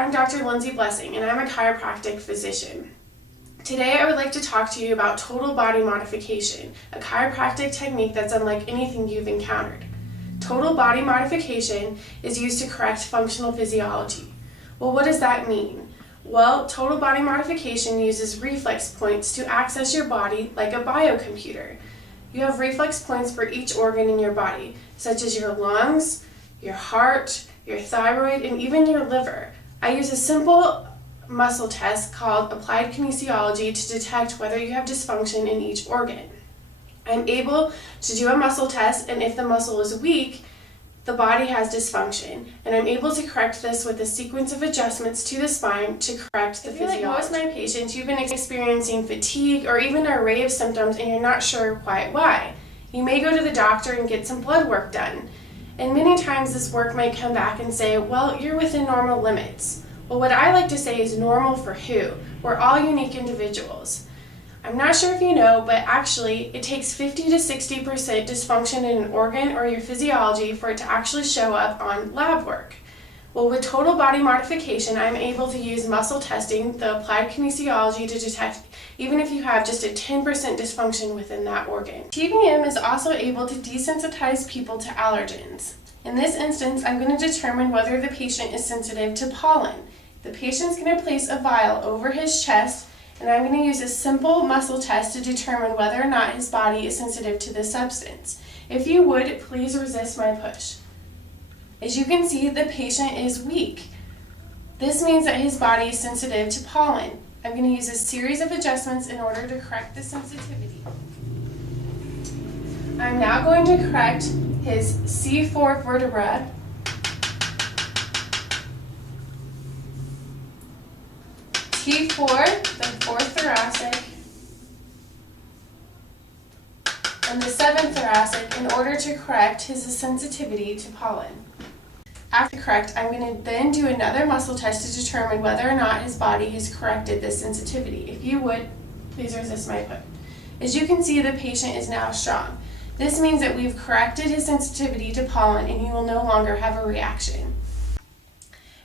I'm Dr. Lindsay Blessing, and I'm a chiropractic physician. Today I would like to talk to you about total body modification, a chiropractic technique that's unlike anything you've encountered. Total body modification is used to correct functional physiology. Well, what does that mean? Well, total body modification uses reflex points to access your body like a biocomputer. You have reflex points for each organ in your body, such as your lungs, your heart, your thyroid, and even your liver. I use a simple muscle test called applied kinesiology to detect whether you have dysfunction in each organ. I'm able to do a muscle test, and if the muscle is weak, the body has dysfunction, and I'm able to correct this with a sequence of adjustments to the spine to correct the physiology. Like most of my patients, you've been experiencing fatigue or even an array of symptoms and you're not sure quite why. You may go to the doctor and get some blood work done. And many times this work might come back and say, well, you're within normal limits. Well, what I like to say is normal for who? We're all unique individuals. I'm not sure if you know, but actually it takes 50 to 60% dysfunction in an organ or your physiology for it to actually show up on lab work. Well, with total body modification, I'm able to use muscle testing, the applied kinesiology, to detect even if you have just a 10% dysfunction within that organ. TBM is also able to desensitize people to allergens. In this instance, I'm going to determine whether the patient is sensitive to pollen. The patient's going to place a vial over his chest, and I'm going to use a simple muscle test to determine whether or not his body is sensitive to this substance. If you would, please resist my push. As you can see, the patient is weak. This means that his body is sensitive to pollen. I'm going to use a series of adjustments in order to correct the sensitivity. I'm now going to correct his C4 vertebra, T4, the fourth thoracic, and the seventh thoracic in order to correct his sensitivity to pollen. After correct, I'm going to then do another muscle test to determine whether or not his body has corrected this sensitivity. If you would, please resist my push. As you can see, the patient is now strong. This means that we've corrected his sensitivity to pollen and he will no longer have a reaction.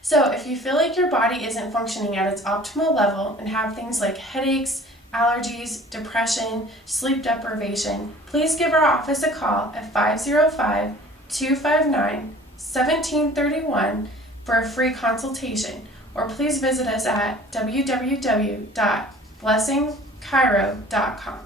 So if you feel like your body isn't functioning at its optimal level and have things like headaches, allergies, depression, sleep deprivation, please give our office a call at 505-259-1731 for a free consultation, or please visit us at www.blessingchiro.com.